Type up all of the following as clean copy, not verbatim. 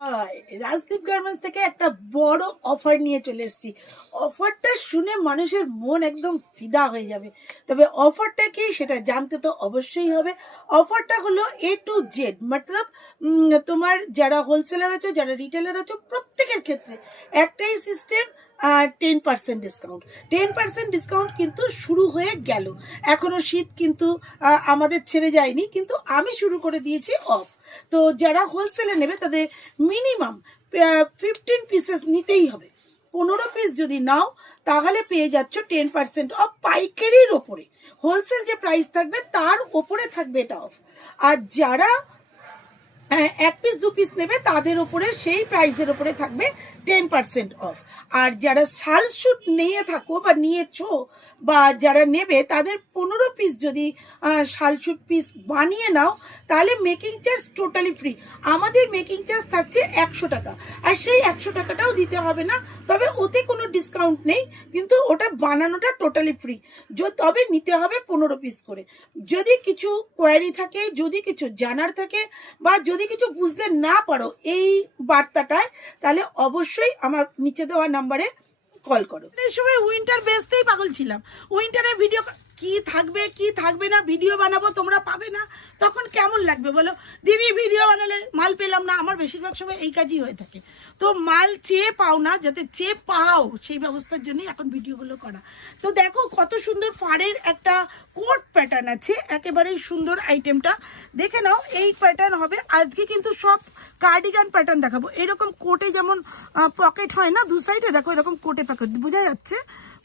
Rajdeep garments থেকে একটা বড় অফার নিয়ে চলে এসেছি। অফারটা শুনে মানুষের মন একদম ফিদা হয়ে যাবে। তবে অফারটা কি সেটা জানতে তো অবশ্যই হবে। অফারটা হলো A to Z, মতলব তোমার যারা হোলসেলার আছো, যারা রিটেলার আছো, প্রত্যেকের ক্ষেত্রে একটাই সিস্টেম। 10% ডিসকাউন্ট। 10% ডিসকাউন্ট কিন্তু শুরু হয়ে গেল, এখনো শীত কিন্তু আমাদের ছেড়ে যায়নি, কিন্তু আমি শুরু করে দিয়েছি অফ। তো যারা হোলসেলে নেবে তাদের মিনিমাম 15 পিসেস নিতেই হবে। 15 পিস যদি নাও তাহলে পেয়ে যাচ্ছ 10% অফ পাইকারির ওপরে। হোলসেল যে প্রাইস থাকবে তার ওপরে থাকবে এটা অফ। আর যারা 1 পিস 2 পিস নেবে তাদের উপরে সেই প্রাইসের উপরে থাকবে 10% অফ। আর যারা শাল শুট নিয়ে থাকো বা নিয়েছো বা যারা নেবে তাদের 15 পিস যদি শাল শুট পিস বানিয়ে নাও তাহলে মেকিং চার্জ টোটালি ফ্রি। আমাদের মেকিং চার্জ থাকছে 100 টাকা, আর সেই 100 টাকাটাও দিতে হবে না, তবে ওতে কোনো ডিসকাউন্ট নেই, কিন্তু ওটা বানানোটা টোটালি ফ্রি। তবে নিতে হবে 15 পিস করে। যদি কিছু কোয়ারি থাকে, যদি কিছু জানার থাকে, বা যদি কিছু বুঝতে না পারো এই বার্তাটায়, তাহলে অবশ্যই আমার নিচে দেওয়া নাম্বারে কল করো। এই সময় উইন্টার বেচতেই পাগল ছিলাম। উইন্টারের ভিডিও কি থাকবে কি থাকবে না, ভিডিও বানাবো তোমরা পাবে না, তখন কেমন লাগবে বলো? দিদি ভিডিও বানালে মাল পেলাম না, আমার বেশিরভাগ সময় এই কাজই হয়ে থাকে। তো মাল চেয়ে পাও না, যাতে চেয়ে পাও সেই ব্যবস্থার জন্যই এখন ভিডিওগুলো করা। তো দেখো কত সুন্দর ফাড়ের একটা কোট প্যাটার্ন আছে, একেবারেই সুন্দর আইটেমটা দেখে নাও। এই প্যাটার্ন হবে আজকে, কিন্তু সব কার্ডিগান প্যাটার্ন দেখাবো। এরকম কোটে যেমন পকেট হয় না দু সাইডে, দেখো এরকম কোটে পকেট, বোঝা যাচ্ছে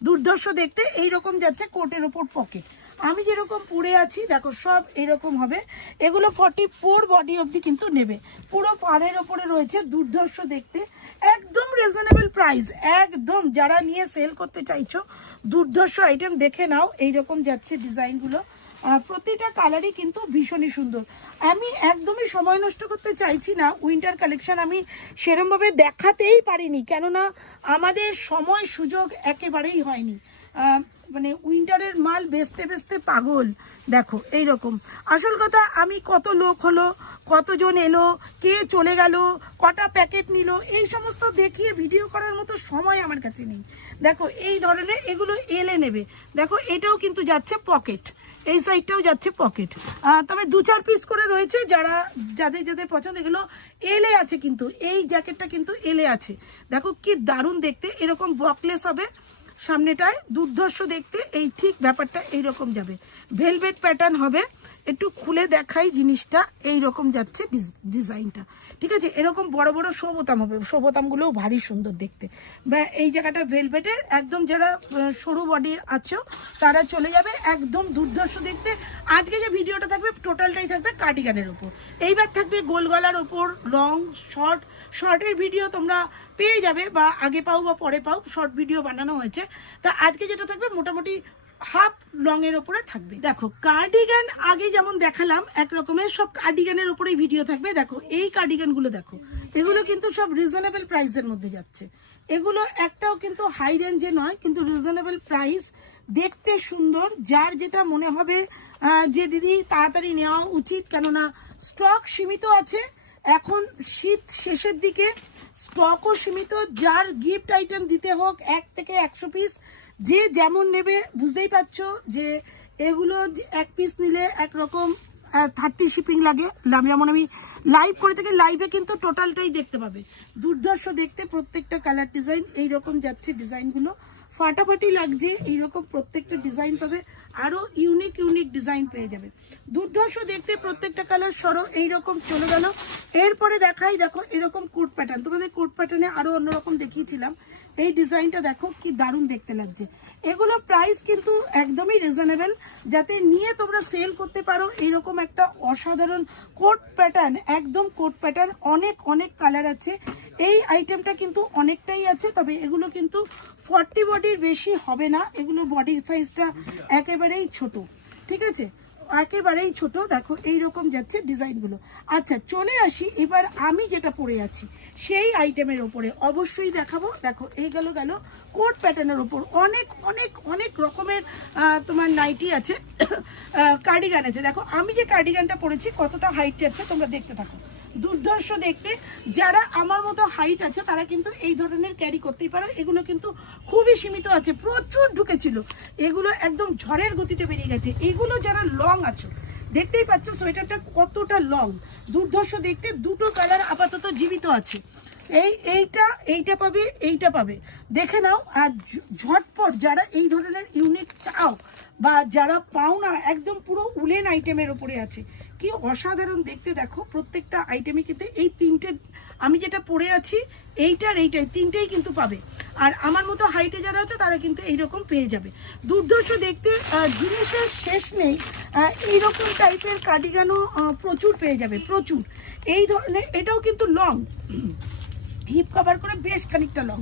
দুর্ধর্ষ দেখতে। এইরকম যাচ্ছে কোটের ওপর পকেট। আমি যেরকম পরে আছি দেখো সব এরকম হবে। এগুলো 44 বডি অবধি কিন্তু নেবে, পুরো পাড়ের ওপরে রয়েছে, দুর্ধর্ষ দেখতে, একদম রিজনেবল প্রাইস। একদম যারা নিয়ে সেল করতে চাইছো দুর্ধর্ষ আইটেম দেখে নাও। এইরকম যাচ্ছে ডিজাইনগুলো, প্রতিটা কালারই কিন্তু ভীষণই সুন্দর। আমি একদমই সময় নষ্ট করতে চাইছি না, উইন্টার কালেকশন আমি সেরমভাবে দেখাতেই পারিনি, কেননা আমাদের সময় সুযোগ একেবারেই হয়নি। মানে উইন্টারের মাল বেচতে বেচতে পাগল। দেখো এইরকম, আসল কথা আমি কত লোক হলো, কতজন এলো, কে চলে গেল, কটা প্যাকেট নিল, এই সমস্ত দেখিয়ে ভিডিও করার মতো সময় আমার কাছে নেই। দেখো এই ধরনের এগুলো এলে নেবে। দেখো এটাও কিন্তু যাচ্ছে পকেট, এই সাইডটাও যাচ্ছে পকেট, তবে 2-4 পিস করে রয়েছে। যাদের যাদের পছন্দ, এগুলো এলে আছে, কিন্তু এই জ্যাকেটটা কিন্তু এলে আছে। দেখো কি দারুণ দেখতে, এরকম বকলেস হবে সামনেটায়, দুর্ধর্ষ দেখতে। এই ঠিক ব্যাপারটা এইরকম যাবে, ভেলভেট প্যাটার্ন হবে। একটু খুলে দেখাই জিনিসটা, এইরকম যাচ্ছে ডিজাইনটা, ঠিক আছে। এরকম বড় বড় শোবোতাম হবে, শোবোতামগুলোও ভারী সুন্দর দেখতে। বা এই জায়গাটা ভেলভেটের, একদম যারা সরু বডির আছো তারা চলে যাবে, একদম দুর্ধর্ষ দেখতে। আজকে যে ভিডিওটা থাকবে টোটালটাই থাকবে কার্ডিগানের ওপর। এইবার থাকবে গোল গলার ওপর লং শর্ট। শর্টের ভিডিও তোমরা পেয়ে যাবে, বা আগে পাও বা পরে পাও, শর্ট ভিডিও বানানো হয়েছে। তা আজকে যেটা থাকবে মোটামুটি হাফ লং এর উপরে থাকবে। দেখো কার্ডিগান আগে যেমন দেখালাম এক রকমের, সব কার্ডিগানের উপরেই ভিডিও থাকবে। দেখো এই কার্ডিগান গুলো দেখো, এগুলো কিন্তু সব রিজনেবল প্রাইসের মধ্যে যাচ্ছে। এগুলো একটাও কিন্তু হাই রেঞ্জে নয়, কিন্তু রিজনেবল প্রাইস, দেখতে সুন্দর। যার যেটা মনে হবে যে দিদি তাড়াতাড়ি নেওয়া উচিত, কেননা স্টক সীমিত আছে। এখন শীত শেষের দিকে, স্টকও সীমিত। যার গিফট আইটেম দিতে হোক 1 থেকে 100 পিস, যে যেমন নেবে বুঝতেই পারছো যে এগুলো 1 পিস নিলে একরকম 30 শিপিং লাগে। যেমন আমি লাইভ করে থেকে, লাইভে কিন্তু টোটালটাই দেখতে পাবে, দুর্ধর্ষ দেখতে। প্রত্যেকটা কালার ডিজাইন এইরকম যাচ্ছে, ডিজাইনগুলো ফাটাফাটি লাগছে। এইরকম প্রত্যেকটা ডিজাইন পাবে, আরো ইউনিক ইউনিক ডিজাইন পেয়ে যাবে, দুর্ধর্ষ দেখতে। প্রত্যেকটা কালার সরো এইরকম চলে গেল। এরপরে দেখাই, দেখো এরকম কোট প্যাটার্ন, তোমাদের কোট প্যাটার্নে আরো অন্যরকম দেখিয়েছিলাম। এই ডিজাইনটা দেখো কি দারুণ দেখতে লাগছে। এগুলো প্রাইস কিন্তু একদমই রিজনেবল, যাতে নিয়ে তোমরা সেল করতে পারো। এইরকম একটা অসাধারণ কোট প্যাটার্ন, একদম কোট প্যাটার্ন, অনেক অনেক কালার আছে। এই আইটেমটা কিন্তু অনেকটাই আছে, তবে এগুলো কিন্তু 40 বডির বেশি হবে না, এগুলো বডি সাইজটা একেবারেই ছোট, ঠিক আছে, একেবারেই ছোট। দেখো এইরকম যাচ্ছে ডিজাইনগুলো। আচ্ছা চলে আসি এবার আমি যেটা পরে আছি সেই আইটেমের ওপরে অবশ্যই দেখাবো। দেখো এই গেল কোট প্যাটার্নের ওপর অনেক অনেক অনেক রকমের তোমার নাইটি আছে, কার্ডিগান আছে। দেখো আমি যে কার্ডিগানটা পরেছি কতটা হাইট যাচ্ছে তোমরা দেখতে থাকো। দুর্ধর্ষ দেখতে। যারা আমার মতো হাইট আছে তারা কিন্তু এই ধরনের ক্যারি করতেই পারো। এগুলো কিন্তু খুবই সীমিত আছে, প্রচুর ঢুকেছিল, এগুলো একদম ঝড়ের গতিতে বেরিয়ে গেছে। এগুলো যারা লং আছো, দেখতেই পাচ্ছ সোয়েটারটা কতটা লং, দুর্ধর্ষ দেখতে। দুটো কালার আপাতত জীবিত আছে, এইটা পাবে, এইটা পাবে, দেখে নাও। আর ঝটপট যারা এই ধরনের ইউনিক চাও বা যারা পাও না, একদম পুরো উলেন আইটেমের ওপরে আছে, কি অসাধারণ দেখতে। দেখো প্রত্যেকটা আইটেমে কিন্তু এই তিনটে, আমি যেটা পরে আছি এইটার এইটাই তিনটেই কিন্তু পাবে। আর আমার মতো হাইটে যারা আছে তারা কিন্তু এইরকম পেয়ে যাবে। দুর্ধর্ষ দেখতে, জিনিসের শেষ নেই। এইরকম টাইপের কার্ডিগানও প্রচুর পেয়ে যাবে, প্রচুর। এই ধরনের, এটাও কিন্তু লং, হিপ কভার করে বেশ খানিকটা লং,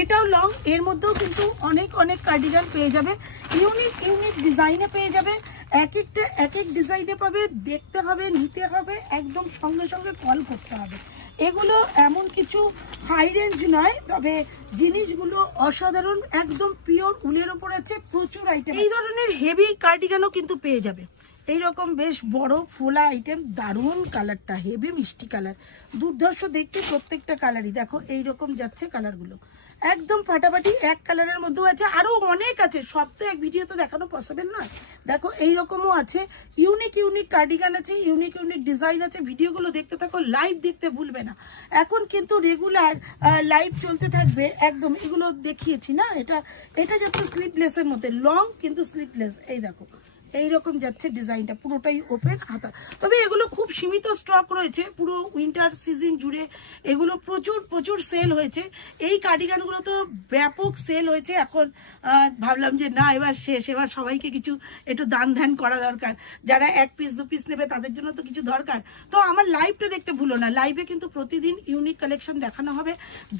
এটাও লং। এর মধ্যেও কিন্তু অনেক অনেক কার্ডিগান পেয়ে যাবে, ইউনিক ইউনিক ডিজাইনে পেয়ে যাবে। এক একটা এক এক ডিজাইনে পাবে, দেখতে হবে, নিতে হবে, একদম সঙ্গে সঙ্গে কল করতে হবে। এগুলো এমন কিছু হাই রেঞ্জ নয়, তবে জিনিসগুলো অসাধারণ, একদম পিওর উলের ওপর আছে, প্রচুর আইটেম। এই ধরনের হেভি কার্ডিগানও কিন্তু পেয়ে যাবে, এইরকম বেশ বড় ফোলা আইটেম। দারুণ কালারটা, হেভি মিষ্টি কালার, দুর্ধর্ষ দেখতে প্রত্যেকটা কালারই। দেখো এইরকম যাচ্ছে কালারগুলো, একদম ফাটাফাটি। এক কালারের মধ্যেও আছে, আরো অনেক আছে, সব তো এক ভিডিও তো দেখানো পসিবল নয়। দেখো এইরকমও আছে, ইউনিক ইউনিক কার্ডিগান আছে, ইউনিক ইউনিক ডিজাইন আছে। ভিডিওগুলো দেখতে থাকো, লাইভ দেখতে ভুলবে না। এখন কিন্তু রেগুলার লাইভ চলতে থাকবে একদম। এগুলো দেখিয়েছি না, এটা যাচ্ছে স্লিপলেসের মধ্যে, লং কিন্তু স্লিপলেস। এই দেখো এইরকম যাচ্ছে ডিজাইনটা, পুরোটাই ওপেন হাতা। তবে এগুলো খুব সীমিত স্টক রয়েছে, পুরো উইন্টার সিজন জুড়ে এগুলো প্রচুর প্রচুর সেল হয়েছে। এই কার্ডিগানগুলো তো ব্যাপক সেল হয়েছে। এখন ভাবলাম যে না, এবার শেষ, এবার সবাইকে কিছু একটু দান ধ্যান করা দরকার। যারা 1 পিস 2 পিস নেবে তাদের জন্য তো কিছু দরকার। তো আমার লাইভটা দেখতে ভুলো না, লাইভে কিন্তু প্রতিদিন ইউনিক কালেকশন দেখানো হবে।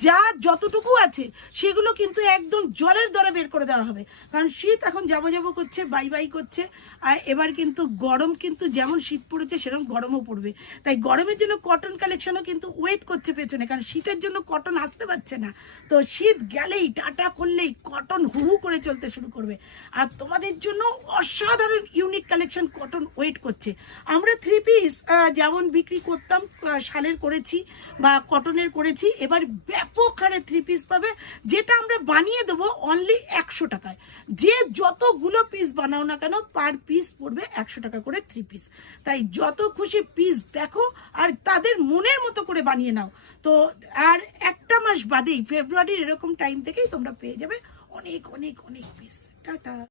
যা যতটুকু আছে সেগুলো কিন্তু একদম জলের দরে বের করে দেওয়া হবে, কারণ শীত এখন যাবো যাবো করছে, বাই বাই করছে। আর এবার কিন্তু গরম, কিন্তু যেমন শীত পড়েছে সেরকম গরমও পড়বে। তাই গরমের জন্য কটন কালেকশনও কিন্তু ওয়েট করছে পেছনে, কারণ শীতের জন্য কটন আসতে পারছে না। তো শীত গেলেই, টাটা করলেই কটন হু হু করে চলতে শুরু করবে। আর তোমাদের জন্য অসাধারণ ইউনিক কালেকশন কটন ওয়েট করছে। আমরা 3 পিস যেমন বিক্রি করতাম, শালের করেছি বা কটনের করেছি, এবার ব্যাপক হারে 3 পিস পাবে, যেটা আমরা বানিয়ে দেবো অনলি 100 টাকায়। যে যতগুলো পিস বানাও না কেন, পার পিস পড়বে 100 টাকা করে 3 পিস। তাই যত খুশি পিস দেখো আর তাদের মনের মতো করে বানিয়ে নাও। তো আর একটা মাস বাদেই, ফেব্রুয়ারির এরকম টাইম থেকেই তোমরা পেয়ে যাবে অনেক অনেক অনেক পিস। টাটা।